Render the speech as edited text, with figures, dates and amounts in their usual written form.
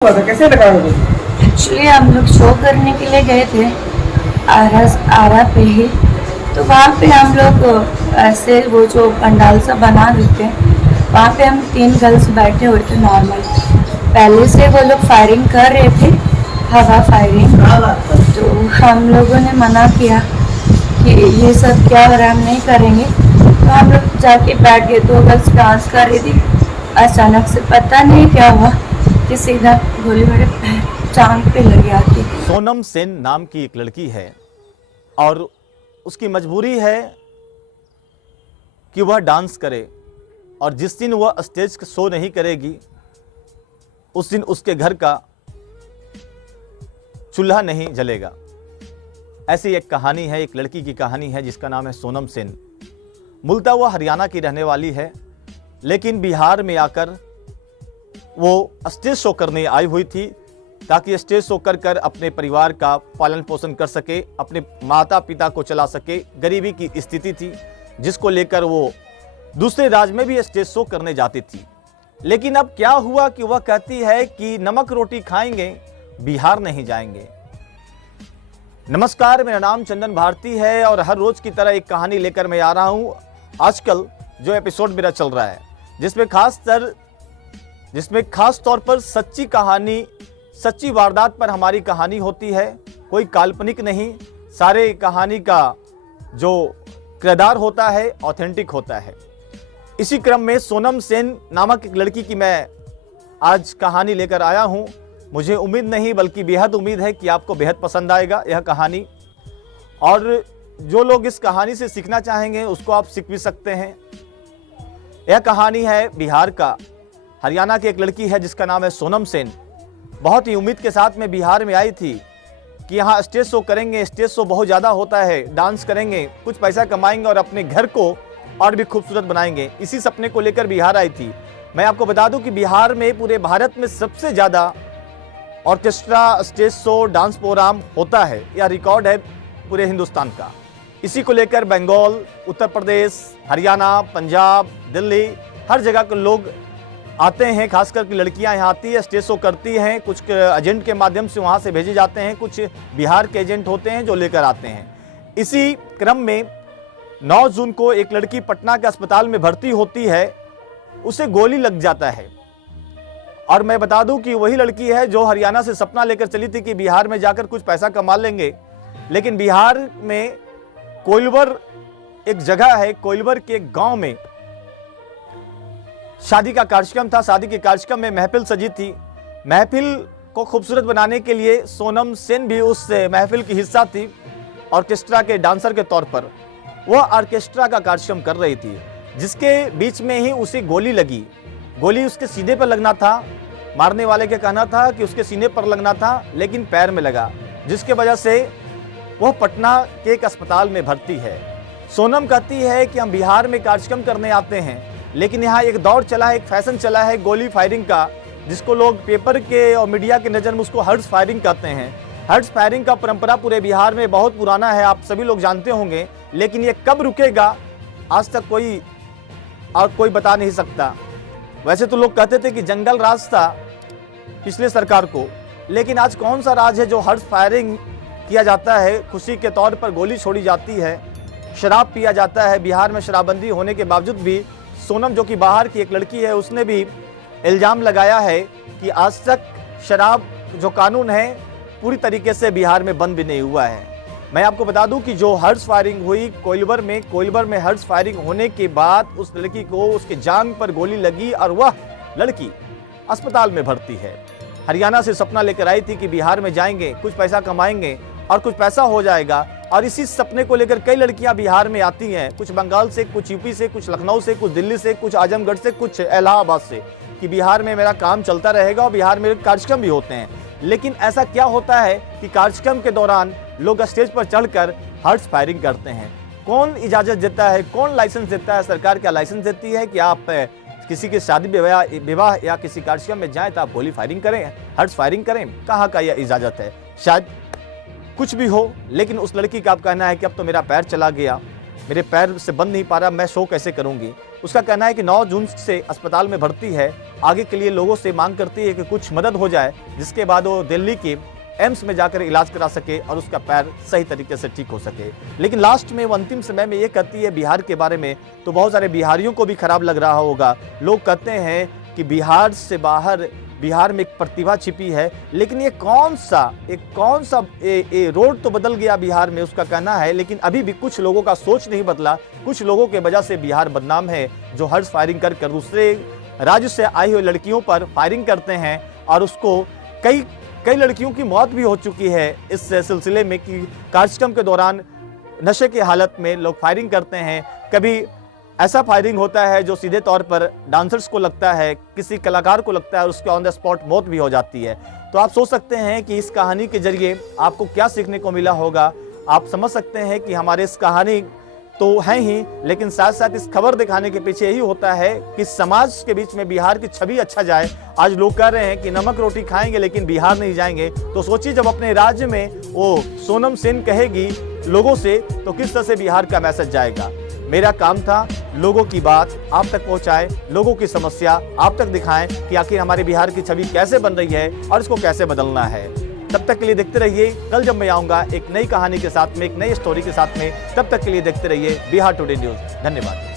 हुआ था, कैसे लगा मुझे? एक्चुअली हम लोग शो करने के लिए गए थे आरा पे ही। तो वहाँ पे हम लोग ऐसे वो जो पंडाल सा बना देते हैं, वहाँ पे हम 3 गर्ल्स बैठे हुए थे नॉर्मल। पहले से वो लोग फायरिंग कर रहे थे, हवा फायरिंग। तो हम लोगों ने मना किया कि ये सब क्या हो रहा है, हम नहीं करेंगे। तो हम लोग जाके बैठ गए। तो गर्ल्स डांस कर रही थी, अचानक से पता नहीं क्या हुआ कि सीधा गोली मेरे पैर टांग पे लगी आके। सोनम सेन नाम की एक लड़की है और उसकी मजबूरी है कि वह डांस करे, और जिस दिन वह स्टेज का शो नहीं करेगी उस दिन उसके घर का चूल्हा नहीं जलेगा। ऐसी एक कहानी है, एक लड़की की कहानी है जिसका नाम है सोनम सेन। मूलतः वह हरियाणा की रहने वाली है, लेकिन बिहार में आकर वो स्टेज शो करने आई हुई थी ताकि स्टेज शो कर अपने परिवार का पालन पोषण कर सके, अपने माता पिता को चला सके। गरीबी की स्थिति थी जिसको लेकर वो दूसरे राज्य में भी स्टेज शो करने जाती थी। लेकिन अब क्या हुआ कि वह कहती है कि नमक रोटी खाएंगे, बिहार नहीं जाएंगे। नमस्कार, मेरा नाम चंदन भारती है और हर रोज की तरह एक कहानी लेकर मैं आ रहा हूं। आजकल जो एपिसोड मेरा चल रहा है जिसमें खास तौर पर सच्ची कहानी, सच्ची वारदात पर हमारी कहानी होती है। कोई काल्पनिक नहीं, सारे कहानी का जो किरदार होता है ऑथेंटिक होता है। इसी क्रम में सोनम सेन नामक एक लड़की की मैं आज कहानी लेकर आया हूं। मुझे उम्मीद नहीं बल्कि बेहद उम्मीद है कि आपको बेहद पसंद आएगा यह कहानी, और जो लोग इस कहानी से सीखना चाहेंगे उसको आप सीख भी सकते हैं। यह कहानी है बिहार का, हरियाणा की एक लड़की है जिसका नाम है सोनम सेन। बहुत ही उम्मीद के साथ में बिहार में आई थी कि यहाँ स्टेज शो करेंगे, स्टेज शो बहुत ज़्यादा होता है, डांस करेंगे, कुछ पैसा कमाएंगे और अपने घर को और भी खूबसूरत बनाएंगे। इसी सपने को लेकर बिहार आई थी। मैं आपको बता दूं कि बिहार में पूरे भारत में सबसे ज़्यादा orchestra, stage show, dance programme होता है, यह रिकॉर्ड है पूरे हिंदुस्तान का। इसी को लेकर बंगाल, उत्तर प्रदेश, हरियाणा, पंजाब, दिल्ली, हर जगह के लोग आते हैं। खास करके लड़कियां यहाँ आती है, स्टेज शो करती हैं। कुछ एजेंट के माध्यम से वहाँ से भेजे जाते हैं, कुछ बिहार के एजेंट होते हैं जो लेकर आते हैं। इसी क्रम में 9 जून को एक लड़की पटना के अस्पताल में भर्ती होती है, उसे गोली लग जाता है। और मैं बता दूं कि वही लड़की है जो हरियाणा से सपना लेकर चली थी कि बिहार में जाकर कुछ पैसा कमा लेंगे। लेकिन बिहार में कोइलवर एक जगह है, कोइलवर के एक गांव में शादी का कार्यक्रम था। शादी के कार्यक्रम में महफिल सजी थी। महफिल को खूबसूरत बनाने के लिए सोनम सेन भी उस महफिल की हिस्सा थी। ऑर्केस्ट्रा के डांसर के तौर पर वह ऑर्केस्ट्रा का कार्यक्रम कर रही थी, जिसके बीच में ही उसे गोली लगी। गोली उसके सीने पर लगना था, मारने वाले का कहना था कि उसके सीने पर लगना था, लेकिन पैर में लगा, जिसके वजह से वह पटना के एक अस्पताल में भर्ती है। सोनम कहती है कि हम बिहार में कार्यक्रम करने आते हैं, लेकिन यहाँ एक दौर चला है, एक फैशन चला है गोली फायरिंग का, जिसको लोग पेपर के और मीडिया की नज़र में उसको हर्ट्स फायरिंग कहते हैं। हर्ट्स फायरिंग का परंपरा पूरे बिहार में बहुत पुराना है, आप सभी लोग जानते होंगे। लेकिन ये कब रुकेगा आज तक कोई बता नहीं सकता। वैसे तो लोग कहते थे कि जंगल राज था पिछले सरकार को, लेकिन आज कौन सा राज है जो हर्ट्स फायरिंग किया जाता है, खुशी के तौर पर गोली छोड़ी जाती है, शराब पिया जाता है। बिहार में शराबबंदी होने के बावजूद भी सोनम, जो कि बाहर की एक लड़की है, उसने भी इल्ज़ाम लगाया है कि आज तक शराब जो कानून है पूरी तरीके से बिहार में बंद भी नहीं हुआ है। मैं आपको बता दूं कि जो हर्ट्स फायरिंग हुई कोइलवर में हर्ट्स फायरिंग होने के बाद उस लड़की को उसके जांघ पर गोली लगी और वह लड़की अस्पताल में भर्ती है। हरियाणा से सपना लेकर आई थी कि बिहार में जाएंगे, कुछ पैसा कमाएंगे और कुछ पैसा हो जाएगा, और इसी सपने को लेकर कई लड़कियां बिहार में आती हैं, कुछ बंगाल से, कुछ यूपी से, कुछ लखनऊ से, कुछ दिल्ली से, कुछ आजमगढ़ से, कुछ इलाहाबाद से, कि बिहार में मेरा काम चलता रहेगा और बिहार में कार्यक्रम भी होते हैं। लेकिन ऐसा क्या होता है कि कार्यक्रम के दौरान लोग स्टेज पर चढ़कर हर्ट्स फायरिंग करते हैं? कौन इजाज़त देता है, कौन लाइसेंस देता है? सरकार क्या लाइसेंस देती है कि आप किसी की शादी विवाह या किसी कार्यक्रम में जाएं तो आप गोली फायरिंग करें, हर्ट्स फायरिंग करें? कहाँ का यह इजाज़त है? शायद कुछ भी हो, लेकिन उस लड़की का आप कहना है कि अब तो मेरा पैर चला गया, मेरे पैर से बंद नहीं पा रहा, मैं शो कैसे करूंगी। उसका कहना है कि 9 जून से अस्पताल में भर्ती है, आगे के लिए लोगों से मांग करती है कि कुछ मदद हो जाए, जिसके बाद वो दिल्ली के एम्स में जाकर इलाज करा सके और उसका पैर सही तरीके से ठीक हो सके। लेकिन लास्ट में वो अंतिम समय में ये कहती है बिहार के बारे में, तो बहुत सारे बिहारियों को भी खराब लग रहा होगा। लोग कहते हैं कि बिहार से बाहर, बिहार में एक प्रतिभा छिपी है, लेकिन ये कौन सा रोड तो बदल गया बिहार में, उसका कहना है, लेकिन अभी भी कुछ लोगों का सोच नहीं बदला। कुछ लोगों के वजह से बिहार बदनाम है, जो हर्ष फायरिंग कर दूसरे राज्य से आई हुई लड़कियों पर फायरिंग करते हैं, और उसको कई लड़कियों की मौत भी हो चुकी है इस सिलसिले में कि कार्यक्रम के दौरान नशे की हालत में लोग फायरिंग करते हैं। कभी ऐसा फायरिंग होता है जो सीधे तौर पर डांसर्स को लगता है, किसी कलाकार को लगता है, और उसके ऑन द स्पॉट मौत भी हो जाती है। तो आप सोच सकते हैं कि इस कहानी के जरिए आपको क्या सीखने को मिला होगा। आप समझ सकते हैं कि हमारे इस कहानी तो है ही, लेकिन साथ साथ इस खबर दिखाने के पीछे यही होता है कि समाज के बीच में बिहार की छवि अच्छा जाए। आज लोग कह रहे हैं कि नमक रोटी खाएंगे लेकिन बिहार नहीं जाएंगे, तो सोचिए जब अपने राज्य में वो सोनम सेन कहेगी लोगों से, तो किस तरह से बिहार का मैसेज जाएगा। मेरा काम था लोगों की बात आप तक पहुंचाए, लोगों की समस्या आप तक दिखाएं कि आखिर हमारे बिहार की छवि कैसे बन रही है और इसको कैसे बदलना है। तब तक के लिए देखते रहिए, कल जब मैं आऊंगा एक नई कहानी के साथ में, एक नई स्टोरी के साथ में, तब तक के लिए देखते रहिए बिहार टुडे न्यूज़। धन्यवाद।